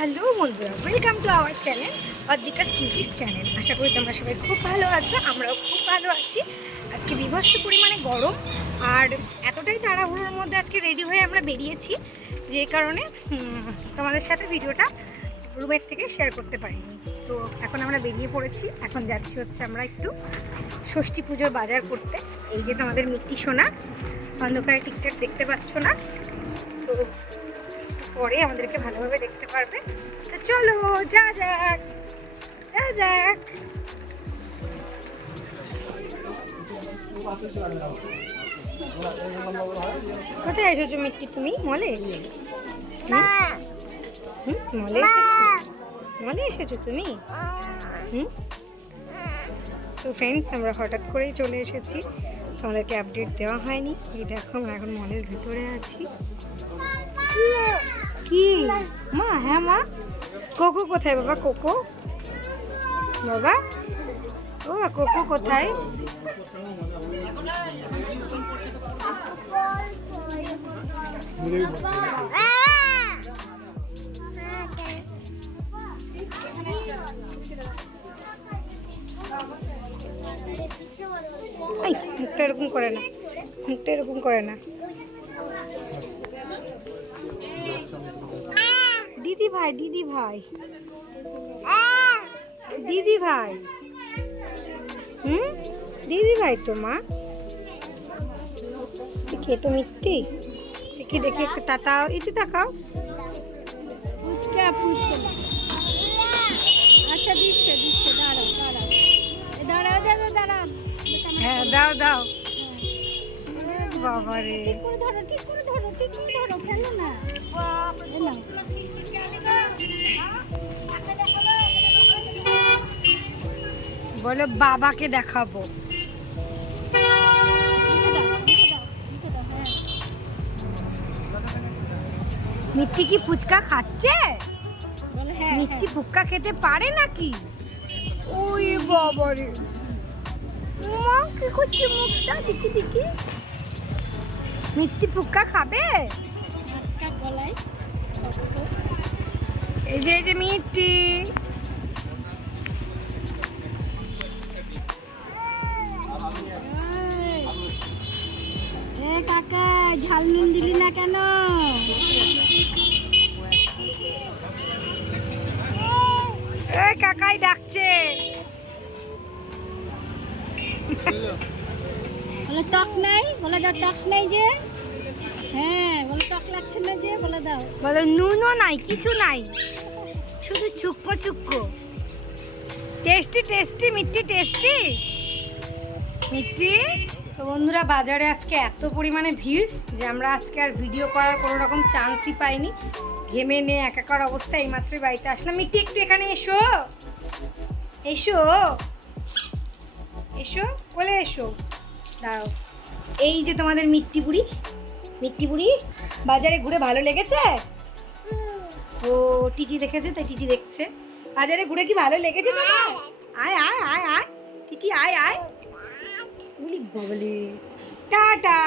Hello বন্ধুরা, welcome to our channel Adrika's cuties channel. আশা করি তোমরা সবাই খুব ভালো আছো, আমরাও খুব ভালো আছি। আজকে বিভৎস পরিমাণে গরম, আর এতটাই তাড়াহুড়োর মধ্যে আজকে রেডি হয়ে আমরা বেরিয়েছি, যে কারণে তোমাদের সাথে ভিডিওটা রুমের থেকে শেয়ার করতে পারিনি। তো এখন আমরা বেরিয়ে পড়েছি, এখন যাচ্ছি হচ্ছে আমরা একটু ষষ্ঠী পুজোর বাজার করতে। এই যে তোমাদের মিট্টি সোনা, অন্ধকারে ঠিকঠাক দেখতে পাচ্ছ না, তো পরে আমাদেরকে ভালোভাবে দেখতে পারবে। তো চলো যা যাক। কোথায় এসেছো মিট্টি তুমি? মলে? মলে এসেছো তুমি? তো ফ্রেন্ডস, আমরা হঠাৎ করেই চলে এসেছি, তোমাদেরকে আপডেট দেওয়া হয়নি। এই দেখো, আমরা এখন মলের ভিতরে আছি। কি মা? হ্যাঁ মা। কোকো কোথায় বাবা? কোকো বাবা, ও কোকো কোথায়? মুখটা এরকম করে না, মুখটা এরকম করে না। দিদি ভাই, দিদি ভাই, দিদি ভাই, দিদি ভাই তো মা। দেখি তো মিট্টি, দেখি দেখি একটু তাকাও, একটু তাকাও। ফুচকা ফুচকা, আচ্ছা দিচ্ছে দিচ্ছে, দাঁড়াও দাঁড়াও দাঁড়াও দাঁড়াও দাঁড়াও, হ্যাঁ দাও দাও। বাবা রে, ঠিক করে ধরো, ঠিক করে ধরো, ঠিক করে ধরো, ফেলো না। বলো বাবাকে দেখাবো। মিট্টি কি ফুচকা খাচ্ছে? মিট্টি ফুচকা খেতে পারে নাকি? ওই বাবা রে, মা কি করছে মুখটা? দেখি দেখি, মিট্টি ফুচকা খাবে? এই যে এই যে মিট্টি, কাকা ঝাল নুন দিলি না কেন? এই কাকাই ডাকছে। বলে টক নাই, বলে দাও টক নাই যে। হ্যাঁ বলে টক লাগছে না যে, বলে দাও। বলো নুনও নাই, কিছু নাই, শুধু চুক্কো চুক্কো। টেস্টি টেস্টি মিট্টি, টেস্টি মিট্টি। তো বন্ধুরা, বাজারে আজকে এত পরিমাণে ভিড় যে আমরা আজকে আর ভিডিও করার কোনো রকম চান্সই পাইনি। ঘেমে নে একাকার অবস্থা, এইমাত্রই বাড়িতে আসলাম। মিট্টি একটু এখানে এসো, এসো এসো, বলে এসো। দাঁড়াও, এই যে তোমাদের মিট্টি বুড়ি, মিট্টি বুড়ি বাজারে ঘুরে ভালো লেগেছে? ও টিটি দেখেছে, তাই টিটি দেখছে। বাজারে ঘুরে কি ভালো লেগেছে তোমার? আয় আয় আয় আয় টিটি, আয় আয়। বলি বলি টাটা।